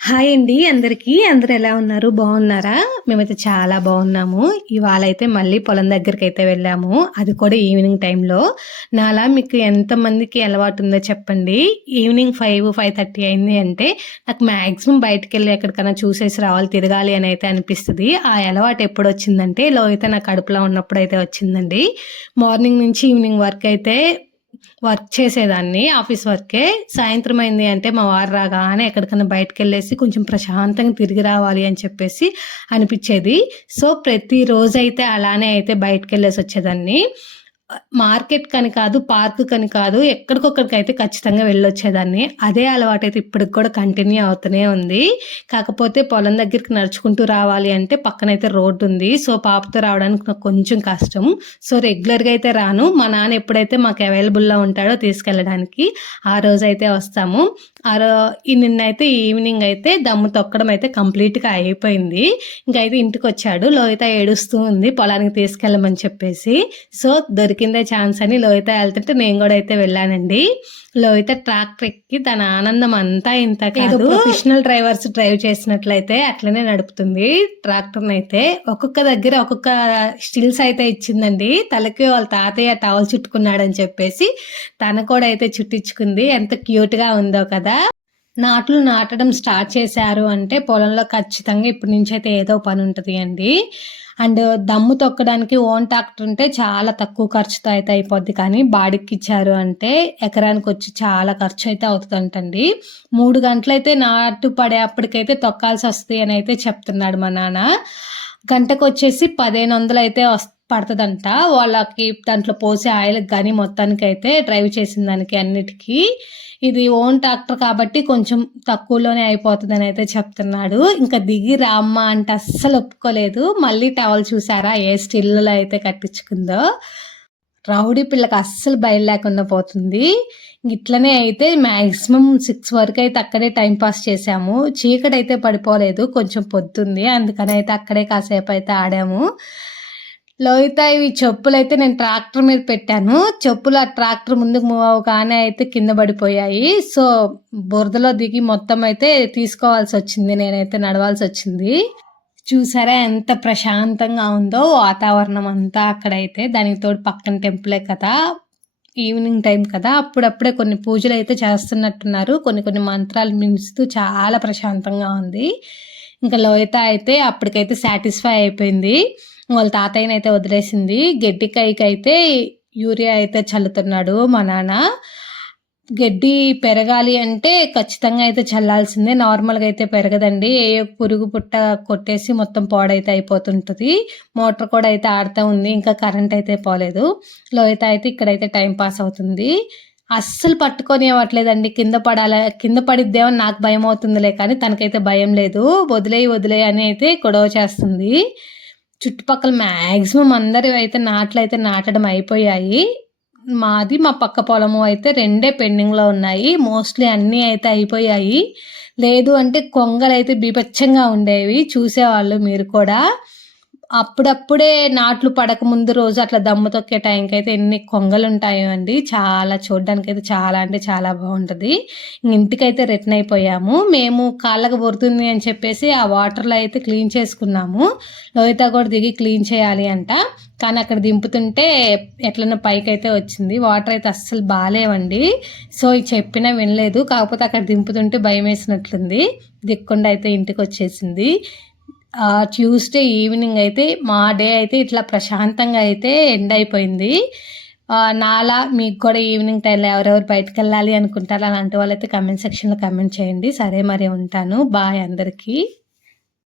Hi అండి అందరికీ. అందరూ ఎలా ఉన్నారు? బాగున్నారా? మేమైతే చాలా బాగున్నాము. ఇవాళ అయితే మళ్ళీ పొలం దగ్గరికైతే వెళ్ళాము. అది కూడా ఈవినింగ్ టైంలో. నాలా మీకు ఎంతమందికి అలవాటు ఉందో చెప్పండి. ఈవినింగ్ 5, 5:30 అయింది అంటే నాకు మ్యాక్సిమం బయటికెళ్ళి ఎక్కడికైనా చూసేసి రావాలి, తిరగాలి అని అయితే అనిపిస్తది. ఆ అలవాటు ఎప్పుడొచ్చిందంటే లోహిత నా కడుపులో ఉన్నప్పుడైతే వచ్చిందండి. మార్నింగ్ నుంచి ఈవినింగ్ వరకు అయితే వర్క్ చేసేదాన్ని. ఆఫీస్ వర్కే. సాయంత్రం అయింది అంటే మా వారు రాగానే ఎక్కడికన్నా బయటికెళ్ళేసి కొంచెం ప్రశాంతంగా తిరిగి రావాలి అని చెప్పేసి అనిపిచ్చేది. సో, ప్రతిరోజైతే అలానే అయితే బయటికెళ్ళేసొచ్చేదాన్ని. మార్కెట్‌కని కాదు, పార్క్‌కని కాదు, ఎక్కడికొక్కడికైతే ఖచ్చితంగా వెళ్ళొచ్చేదాన్ని. అదే అలవాటైతే ఇప్పటికి కూడా కంటిన్యూ అవుతూనే ఉంది. కాకపోతే పొలం దగ్గరికి నడుచుకుంటూ రావాలి అంటే పక్కనైతే రోడ్డుంది. సో, పాపతో రావడానికి నాకు కొంచెం కష్టం. సో, రెగ్యులర్‌గా అయితే రాను. మా నాన్న ఎప్పుడైతే మాకు అవైలబుల్‌లో ఉంటాడో తీసుకెళ్ళడానికి ఆ రోజైతే వస్తాము. నిన్నైతే ఈవినింగ్ అయితే దమ్ము తొక్కడం అయితే కంప్లీట్‌గా అయిపోయింది. ఇంకైతే ఇంటికొచ్చాడు. లోహిత ఏడుస్తూ ఉంది పొలానికి తీసుకెళ్ళమని చెప్పేసి. సో, దొరికిందే ఛాన్స్ అని లోహిత వెళ్తుంటే నేను కూడా అయితే వెళ్ళానండి. లోహిత ట్రాక్టర్ ఎక్కి తన ఆనందం అంతా ఇంత కాదు. ప్రొఫెషనల్ డ్రైవర్స్ డ్రైవ్ చేసినట్లయితే అట్లనే నడుపుతుంది ట్రాక్టర్‌నైతే. ఒక్కొక్క దగ్గర ఒక్కొక్క స్టిల్స్ అయితే ఇచ్చిందండి. తలకి వాళ్ళ తాతయ్య టవల్ చుట్టుకున్నాడని చెప్పేసి తను కూడా అయితే చుట్టించుకుంది. ఎంత క్యూట్‌గా ఉందో కదా! నాట్లు నాటడం స్టార్ట్ చేశారు అంటే పొలంలో ఖచ్చితంగా ఇప్పటి నుంచి అయితే ఏదో పని ఉంటది అండి. అండ్ దమ్ము తొక్కడానికి ఓన్ ట్రాక్టర్ ఉంటే చాలా తక్కువ ఖర్చుతో అయితే అయిపోద్ది. కానీ బాడిక్కిచ్చారు అంటే ఎకరానికొచ్చి చాలా ఖర్చు అయితే అవుతదంటండి. 3 గంటలైతే నాటు పడే అప్పటికైతే తొక్కాల్సొస్తది అని అయితే చెప్తున్నాడు మా నాన్న. గంటకొచ్చేసి 1500 అయితే పడతదంట. వాళ్ళకి దాంట్లో పోసే ఆయిల్‌కి గానీ మొత్తానికైతే డ్రైవ్ చేసిన దానికి అన్నిటికి. ఇది ఓన్ ట్రాక్టర్ కాబట్టి కొంచెం తక్కువలోనే అయిపోతదని అయితే చెప్తున్నాడు. ఇంకా దిగి రా అమ్మ అంటే అస్సలు ఒప్పుకోలేదు. మళ్ళీ టవల్ చూసారా ఏ స్టిల్‌లో అయితే కట్టించుకుందో. రౌడీ పిల్లకి అస్సలు భయం లేకుండా పోతుంది. ఇట్లనే అయితే మాక్సిమం 6 వరకైతే అక్కడే టైమ్ పాస్ చేశాము. చీకటైతే పడిపోలేదు. కొంచెం పొద్దుంది. అందుకనైతే అక్కడే కాసేపయితే ఆడాము. లోహిత ఇవి చెప్పులైతే నేను ట్రాక్టర్ మీద పెట్టాను. చెప్పులు ఆ ట్రాక్టర్ ముందుకు మూవ్ అవ్వగానే అయితే కింద పడిపోయాయి. సో, బురదలో దిగి మొత్తం అయితే తీసుకోవాల్సొచ్చింది. నేనైతే నడవాల్సొచ్చింది. చూసారా ఎంత ప్రశాంతంగా ఉందో వాతావరణం అంతా అక్కడైతే. దానికి తోడు పక్కన టెంపులే కదా! ఈవినింగ్ టైం కదా! అప్పుడప్పుడే కొన్ని పూజలైతే చేస్తున్నట్టున్నారు. కొన్ని కొన్ని మంత్రాలు మించుతూ చాలా ప్రశాంతంగా ఉంది. ఇంకా లోహిత అయితే అప్పటికైతే సాటిస్ఫై అయిపోయింది. వాళ్ళ తాతయ్యనైతే వదిలేసింది. గడ్డికాయకైతే యూరియా అయితే చల్లుతున్నాడు మా నాన్న. గడ్డి పెరగాలి అంటే ఖచ్చితంగా అయితే చల్లాల్సిందే. నార్మల్‌గా అయితే పెరగదండి. ఏయో పురుగు పుట్ట కొట్టేసి మొత్తం పాడైతే అయిపోతుంటది. మోటార్ కూడా అయితే ఆడుతా ఉంది. ఇంకా కరెంట్ అయితే పోలేదు. లోహిత అయితే ఇక్కడైతే టైం పాస్ అవుతుంది. అస్సలు పట్టుకొనివ్వట్లేదండి. కింద పడిద్దేమో అని నాకు భయమవుతుందిలే కానీ తనకైతే భయం లేదు. వదిలేయి, వదిలేయి అని అయితే గొడవ చేస్తుంది. చుట్టుపక్కల మాక్సిమం అందరివి అయితే నాట్లయితే నాటడం అయిపోయాయి. మాది మా పక్క పొలము అయితే 2 పెండింగ్‌లో ఉన్నాయి. మోస్ట్‌లీ అన్నీ అయితే అయిపోయాయి. లేదు అంటే కొంగలైతే బీభత్సంగా ఉండేవి. చూసేవాళ్ళు మీరు కూడా. అప్పుడప్పుడే నాట్లు పడక ముందు రోజు అట్లా దమ్ము తొక్కే టైంకైతే ఎన్ని కొంగలుంటాయో అండి. చాలా చూడ్డానికైతే చాలా అంటే చాలా బావుంటది. ఇంటికైతే రిటర్న్ అయిపోయాము. మేము కాళ్ళకి బొరుతుంది అని చెప్పేసి ఆ వాటర్‌లో అయితే క్లీన్ చేసుకున్నాము. లోహిత కూడా దిగి క్లీన్ చేయాలి అంట. కానీ అక్కడ దింపుతుంటే ఎట్లనో పైకైతే వచ్చింది. వాటర్ అయితే అస్సలు బాలేవండి. సో, చెప్పినా వినలేదు. కాకపోతే అక్కడ దింపుతుంటే భయమేసినట్లుంది. దిక్కుండా అయితే ఇంటికొచ్చేసింది. ట్యూస్‌డే ఈవినింగ్ అయితే మా డే అయితే ఇట్లా ప్రశాంతంగా అయితే ఎండ్ అయిపోయింది. నాలా మీకు కూడా ఈవినింగ్ టైంలో ఎవరెవరు బయటికెళ్ళాలి అనుకుంటారో అలాంటి వాళ్ళైతే కామెంట్ సెక్షన్‌లో కామెంట్ చేయండి. సరే మరి ఉంటాను. బాయ్ అందరికీ.